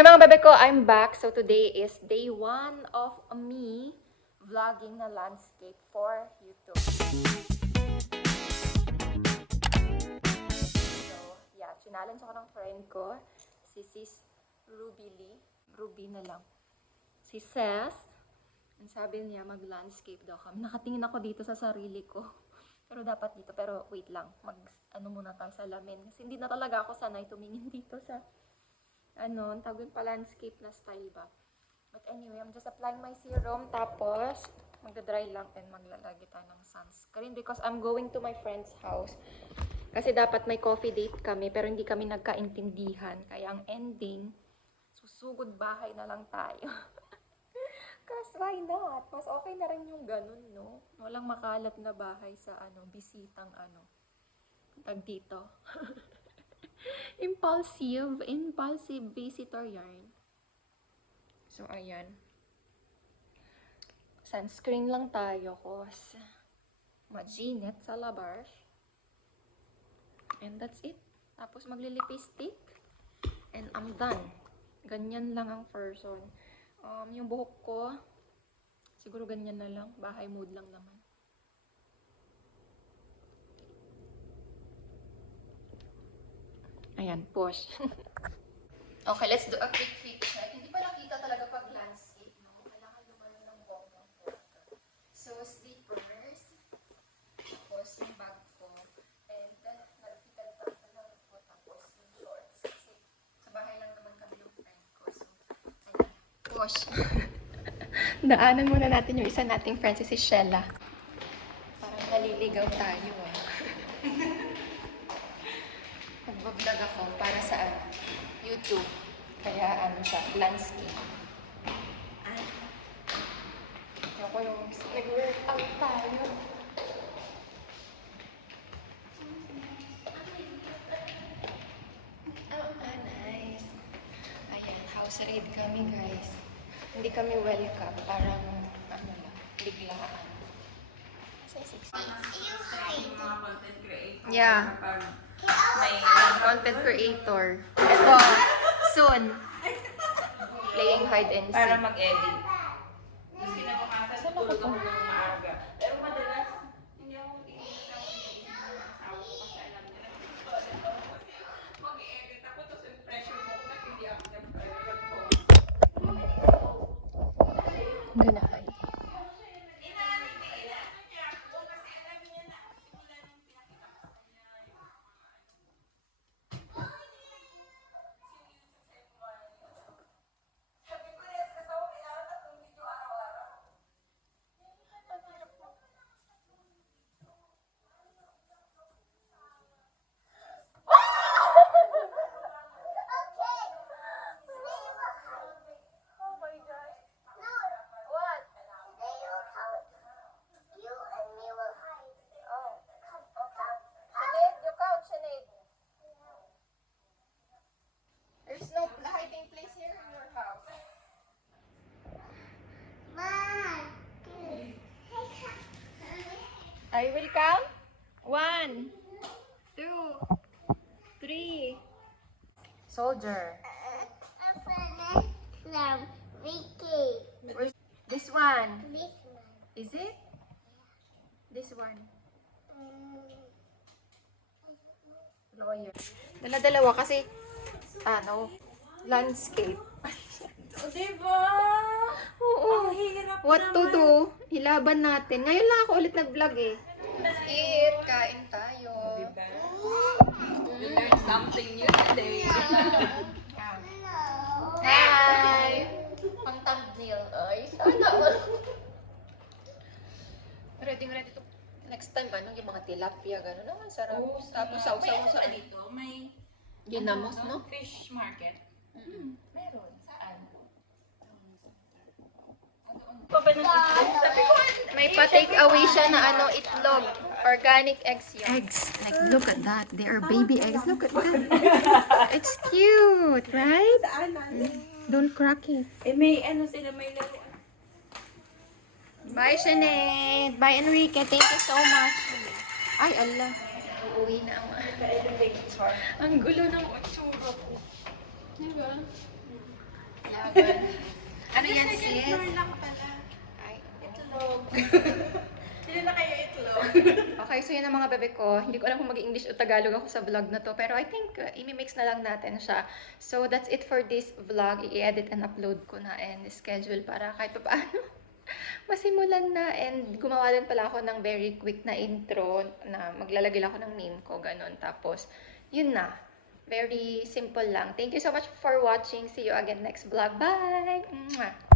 Hi mga bebe ko, I'm back. So today is day 1 of me vlogging na landscape for YouTube. So yeah, challenge ako ng friend ko, si Sis Ruby Lee. Ruby na lang. Si Ses, ang sabi niya mag-landscape daw kami. Nakatingin ako dito sa sarili ko. Pero dapat dito. Pero wait lang, muna tayo sa lamin. Kasi hindi na talaga ako sanay tumingin dito sa ang tawagin pa landscape na style ba. But anyway, I'm just applying my serum. Tapos, magdadry lang and maglalagay tayo ng sunscreen because I'm going to my friend's house. Kasi dapat may coffee date kami pero hindi kami nagkaintindihan. Kaya ang ending, susugod bahay na lang tayo. Kasi why not? Mas okay na rin yung ganun, no? Walang makalat na bahay sa bisitang tag dito. Impulsive visitor yarn. So, ayan. Sunscreen lang tayo cause majinit sa labas. And that's it. Tapos maglilipistik. And I'm done. Ganyan lang ang person. Yung buhok ko, siguro ganyan na lang. Bahay mood lang naman. Ayan, push. Okay, let's do a quick check. Hindi pa nakita talaga pag landscape, no? Kailangan lumalo ng bonggang porta. So, slippers. Tapos, yung bag ko. And then, nagpitad pa lang po. Tapos, yung shorts. Kasi, sa bahay lang naman kami yung friend ko. So, ayan. Push. Daanan muna natin yung isa nating friend, si Shella. Parang naliligaw tayo, eh. Nag-vlog ako para sa YouTube. Kaya siya, landscape. Ako yung nag-workout tayo. Nice. Ayan, house raid kami guys. Hindi kami welcome, parang biglaan. Yeah. May content creator. Ito, soon. Playing hide and seek. Para mag-edit. Tapos kinabukasan, tulog ako ng maaga. Pero madalas, hindi ako mag-edit sa asawa ko kasi alam niya na mag-edit ako, tapos yung pressure mo kung hindi ako nag-post. I'm gonna hide. There's no hiding place here in your house. I will count. 1, 2, 3. Soldier. Where's this one? Is it? This one. Lawyer. Dala-dalawa kasi landscape. O, diba? Oo. Ang hirap What to naman. do? Hilaban natin. Ngayon lang ako ulit nag-vlog eh. Let's eat. Kain tayo. Diba? You learned something new today. Hi! Pang thumbnail. Ay, sana all. Ready to. Next time, yung mga tilapia, gano'n naman, sarap. Tapos sausaw sa dito, may ginamos, no? fish market. Meron. Saan? May pa-take away siya na itlog. Organic eggs yun. Eggs. Like, look at that. They are baby eggs. Look at that. It's cute, right? Don't crack it. Eh, may sila, may Bye, Sinead. Bye, Enrique. Thank you so much. Ay, Allah. Uuwi na ang ang gulo ng utsura ko. Diba? Ano yan, sis? Second floor lang pala. Ay, Itlog. Hindi na kayo itlog. okay, so yun ang mga bebe ko. Hindi ko alam kung mag-English o Tagalog ako sa vlog na to. Pero I think imi-mix na lang natin siya. So that's it for this vlog. I-edit and upload ko na and schedule para kahit pa paano masimulan na. And gumawa din pala ako ng very quick na intro na maglalagay lang ako ng name ko. Ganon. Tapos, yun na. Very simple lang. Thank you so much for watching. See you again next vlog. Bye! Mwah!